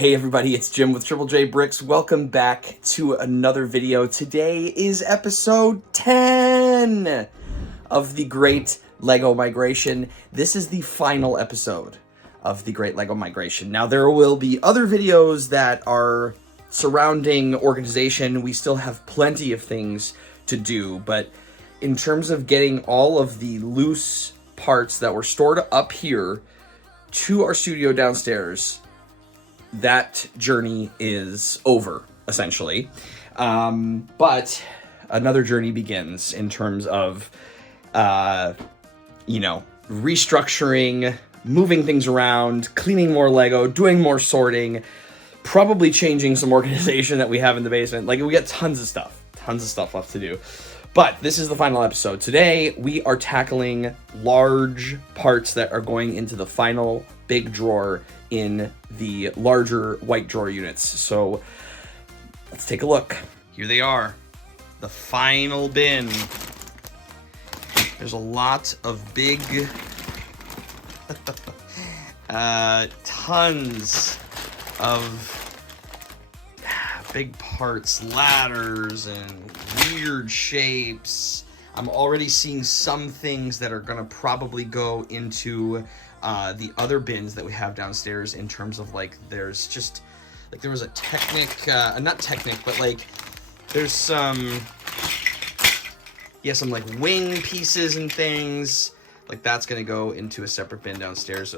Hey everybody, it's Jim with Triple J Bricks. Welcome back to another video. Today is episode 10 of the Great Lego Migration. This is the final episode of the Great Lego Migration. Now there will be other videos that are surrounding organization. We still have plenty of things to do, but in terms of getting all of the loose parts that were stored up here to our studio downstairs, that journey is over, essentially. But another journey begins in terms of, restructuring, moving things around, cleaning more Lego, doing more sorting, probably changing some organization that we have in the basement. Like, we got tons of stuff left to do. But this is the final episode. Today, we are tackling large parts that are going into the final big drawer in the larger white drawer units. So let's take a look. Here they are, the final bin. There's a lot of big, tons of big parts, ladders and weird shapes. I'm already seeing some things that are gonna probably go into the other bins that we have downstairs, in terms of, like, there's just, like, there was a not Technic, but, like, there's some like wing pieces and things. Like, that's gonna go into a separate bin downstairs.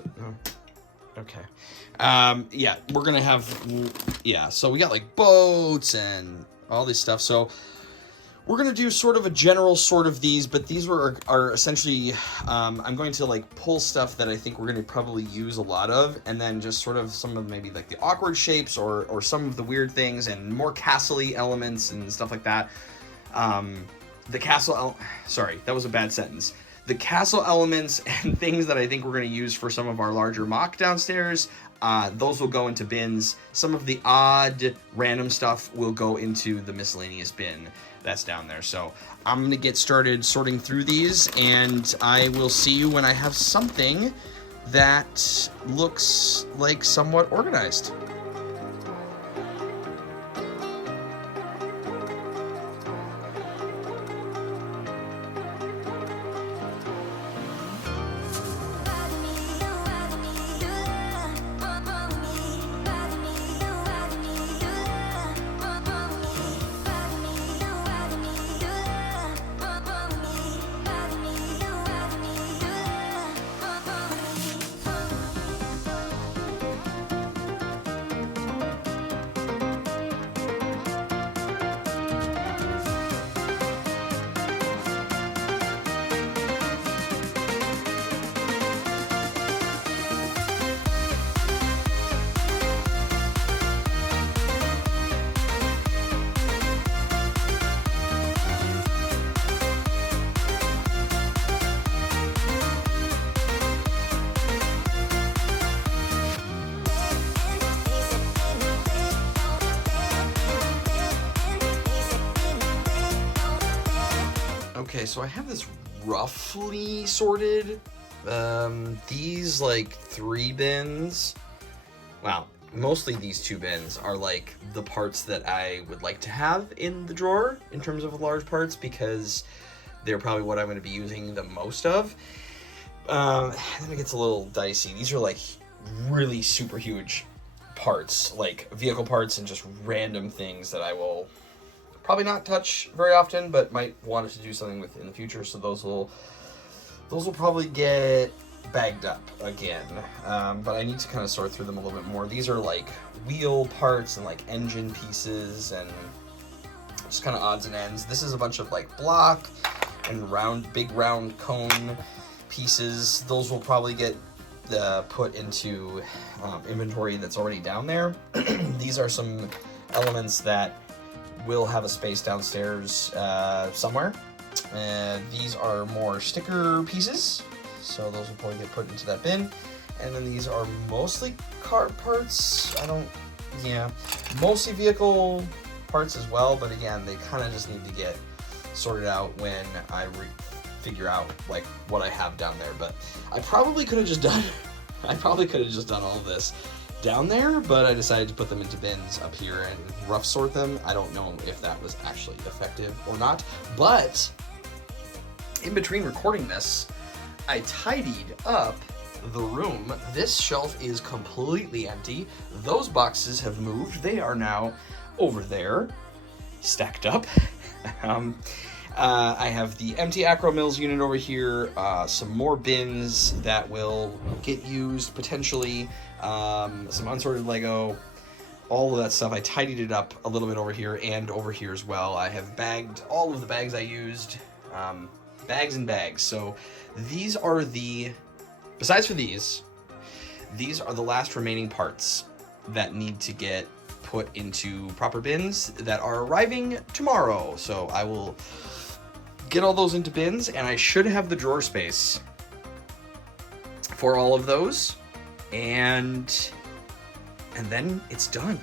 Okay. Yeah, we're gonna have, so we got, like, boats and all this stuff. So we're going to do sort of a general sort of these, but these are essentially, I'm going to, like, pull stuff that I think we're going to probably use a lot of, and then just sort of some of maybe, like, the awkward shapes or some of the weird things and more castle-y elements and stuff like that. Sorry, that was a bad sentence. The castle elements and things that I think we're going to use for some of our larger mock downstairs, those will go into bins. Some of the odd random stuff will go into the miscellaneous bin that's down there. So I'm going to get started sorting through these, and I will see you when I have something that looks like somewhat organized. Okay, so I have this roughly sorted. These, like, 3 bins. Wow, mostly these 2 bins are, like, the parts that I would like to have in the drawer in terms of large parts, because they're probably what I'm going to be using the most of. Then it gets a little dicey. These are, like, really super huge parts, like vehicle parts and just random things that I will probably not touch very often, but might want to do something with in the future. So those will probably get bagged up again. But I need to kind of sort through them a little bit more. These are, like, wheel parts and, like, engine pieces and just kind of odds and ends. This is a bunch of, like, block and big round cone pieces. Those will probably get put into inventory that's already down there. These are some elements that will have a space downstairs somewhere. These are more sticker pieces, so those will probably get put into that bin. And then these are mostly car parts. Mostly vehicle parts as well, but again, they kind of just need to get sorted out when I figure out, like, what I have down there. But I probably could have just done all of this down there, but I decided to put them into bins up here and rough sort them. I don't know if that was actually effective or not, but in between recording this, I tidied up the room. This shelf is completely empty. Those boxes have moved. They are now over there, stacked up. I have the empty Acro Mills unit over here, some more bins that will get used potentially, some unsorted Lego, all of that stuff. I tidied it up a little bit over here and over here as well. I have bagged all of the bags I used, bags and bags. So these are besides for these are the last remaining parts that need to get put into proper bins that are arriving tomorrow. So I will get all those into bins, and I should have the drawer space for all of those, and then it's done.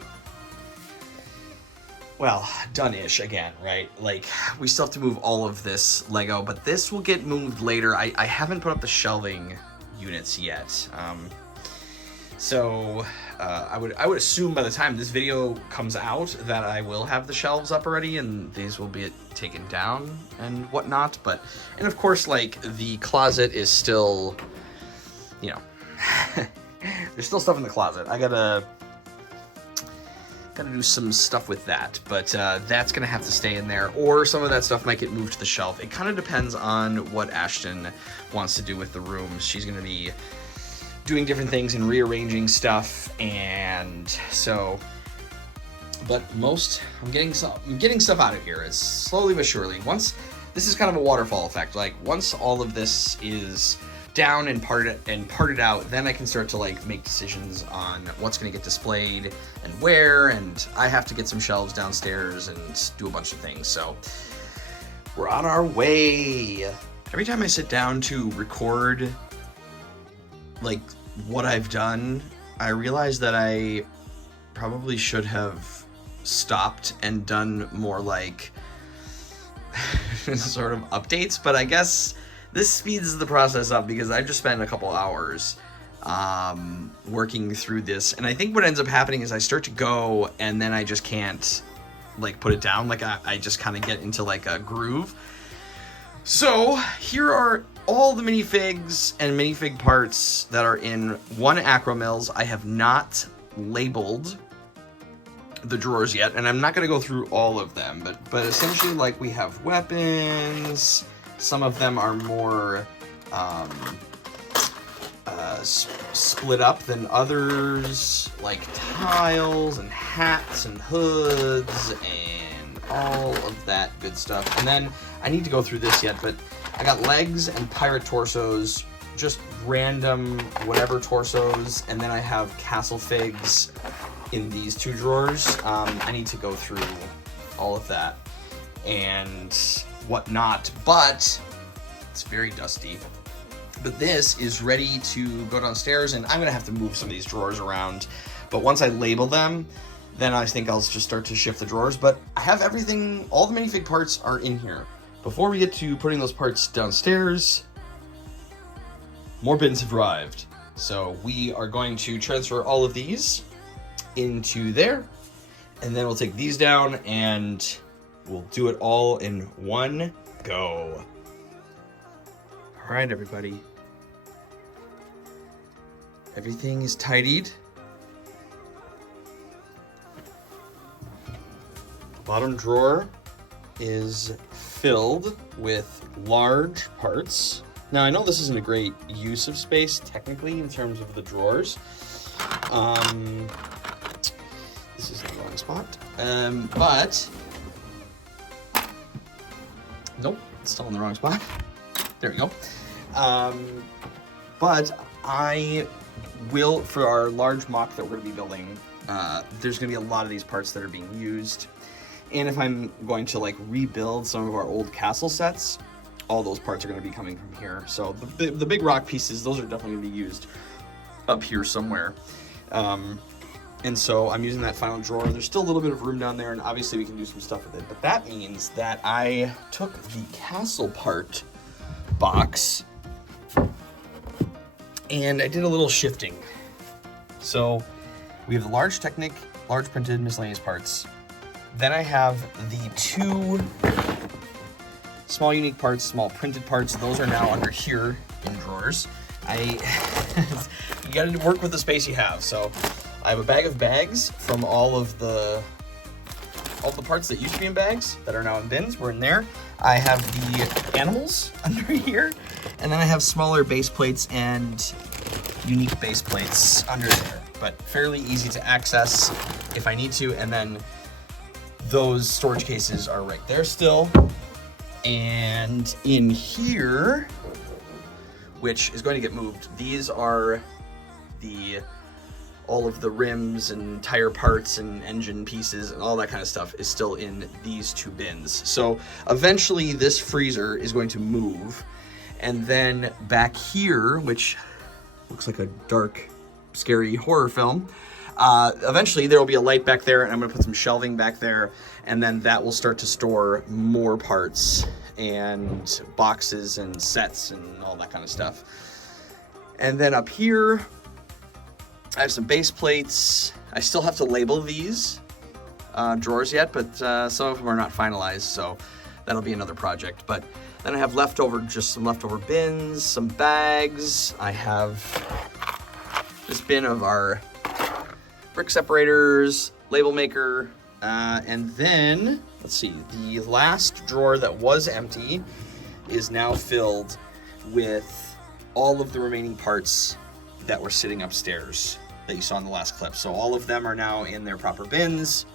Well, done-ish again, right? Like, we still have to move all of this Lego, but this will get moved later. I haven't put up the shelving units yet. So I would assume by the time this video comes out that I will have the shelves up already and these will be taken down and whatnot. And of course, like, the closet is still, you know, there's still stuff in the closet. I gotta do some stuff with that, but that's gonna have to stay in there, or some of that stuff might get moved to the shelf. It kind of depends on what Ashton wants to do with the room. She's gonna be doing different things and rearranging stuff, and so, but I'm getting stuff out of here. It's slowly but surely. Once, this is kind of a waterfall effect. Like, once all of this is down and parted out, then I can start to, like, make decisions on what's going to get displayed and where, and I have to get some shelves downstairs and do a bunch of things. So we're on our way. Every time I sit down to record, like, what I've done, I realize that I probably should have stopped and done more, like, sort of updates, but I guess this speeds the process up because I just spent a couple hours working through this, and I think what ends up happening is I start to go and then I just can't, like, put it down. Like, I just kind of get into, like, a groove. So here are all the minifigs and minifig parts that are in one Acro Mills. I have not labeled the drawers yet, and I'm not going to go through all of them, but essentially, like, we have weapons. Some of them are more split up than others, like tiles and hats and hoods and all of that good stuff. And then I need to go through this yet, but I got legs and pirate torsos, just random whatever torsos, and then I have castle figs in these two drawers. I need to go through all of that and whatnot, but it's very dusty. But this is ready to go downstairs, and I'm gonna have to move some of these drawers around. But once I label them, then I think I'll just start to shift the drawers. But I have everything, all the minifig parts are in here. Before we get to putting those parts downstairs, more bins have arrived. So we are going to transfer all of these into there, and then we'll take these down and we'll do it all in one go. All right, everybody. Everything is tidied. The bottom drawer is filled with large parts. Now, I know this isn't a great use of space, technically, in terms of the drawers. This is the wrong spot. But nope, it's still in the wrong spot. There we go. But I will, for our large mock that we're going to be building, there's going to be a lot of these parts that are being used. And if I'm going to, like, rebuild some of our old castle sets, all those parts are going to be coming from here. So the big rock pieces, those are definitely going to be used up here somewhere. And so I'm using that final drawer. There's still a little bit of room down there, and obviously we can do some stuff with it. But that means that I took the castle part box and I did a little shifting. So We have the large Technic, large printed miscellaneous parts. Then I have the 2 small unique parts, small printed parts. Those are now under here in drawers. You gotta work with the space you have. So I have a bag of bags from all the parts that used to be in bags that are now in bins. We're in there. I have the animals under here, and then I have smaller base plates and unique base plates under there, but fairly easy to access if I need to. And then those storage cases are right there still. And in here, which is going to get moved, these are all of the rims and tire parts and engine pieces and all that kind of stuff is still in these 2 bins. So eventually this freezer is going to move, and then back here, which looks like a dark, scary horror film, eventually there will be a light back there, and I'm gonna put some shelving back there, and then that will start to store more parts and boxes and sets and all that kind of stuff. And then up here, I have some base plates. I still have to label these drawers yet, but some of them are not finalized, so that'll be another project. But then I have just some leftover bins, some bags. I have this bin of our brick separators, label maker, and then, let's see, the last drawer that was empty is now filled with all of the remaining parts that were sitting upstairs that you saw in the last clip. So all of them are now in their proper bins,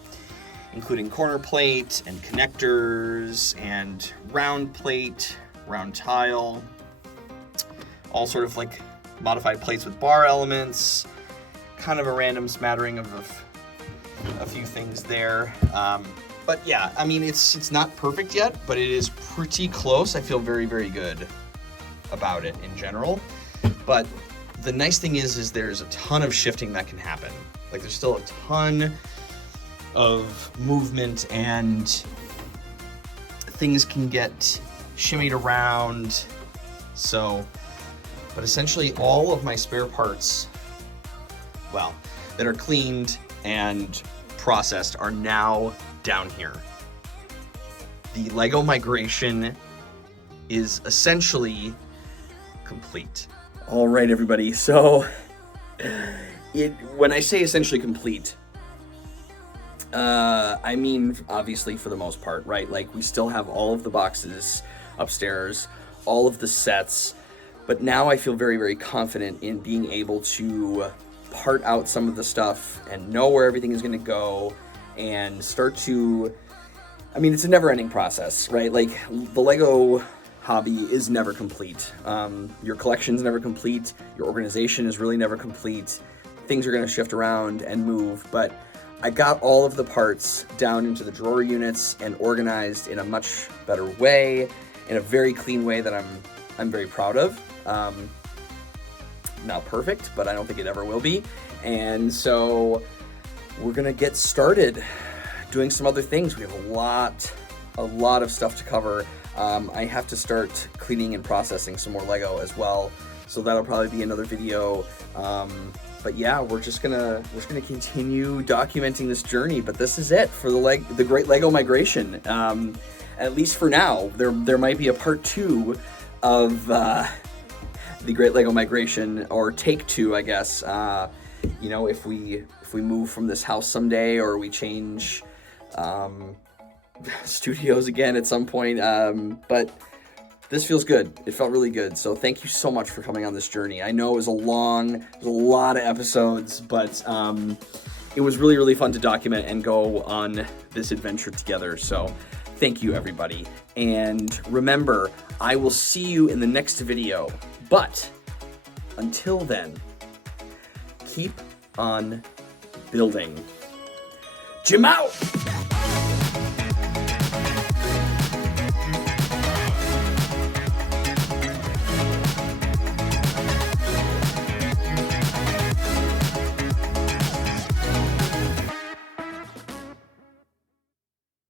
including corner plate and connectors and round plate, round tile, all sort of like modified plates with bar elements, kind of a random smattering of a few things there. But yeah, I mean, it's not perfect yet, but it is pretty close. I feel very, very good about it in general. But the nice thing is there's a ton of shifting that can happen. Like, there's still a ton of movement and things can get shimmied around. So, but essentially all of my spare parts, well, that are cleaned and processed are now down here. The Lego migration is essentially complete. All right, everybody. So when I say essentially complete, I mean, obviously for the most part, right? Like, we still have all of the boxes upstairs, all of the sets, but now I feel very, very confident in being able to part out some of the stuff and know where everything is going to go and start to, I mean, it's a never-ending process, right? Like, the Lego hobby is never complete. Your collection's never complete. Your organization is really never complete. Things are going to shift around and move, but I got all of the parts down into the drawer units and organized in a much better way, in a very clean way that I'm very proud of. Not perfect, but I don't think it ever will be. And so we're gonna get started doing some other things. We have a lot of stuff to cover. I have to start cleaning and processing some more Lego as well, so that'll probably be another video. But yeah, we're just gonna continue documenting this journey. But this is it for the Great Lego Migration. At least for now. There might be a part 2 of the Great Lego Migration, or take 2, I guess. You know, if we move from this house someday, or we change studios again at some point. But this feels good. It felt really good. So thank you so much for coming on this journey. I know it was a lot of episodes, but it was really, really fun to document and go on this adventure together. So thank you, everybody. And remember, I will see you in the next video. But until then, keep on building. Jim out!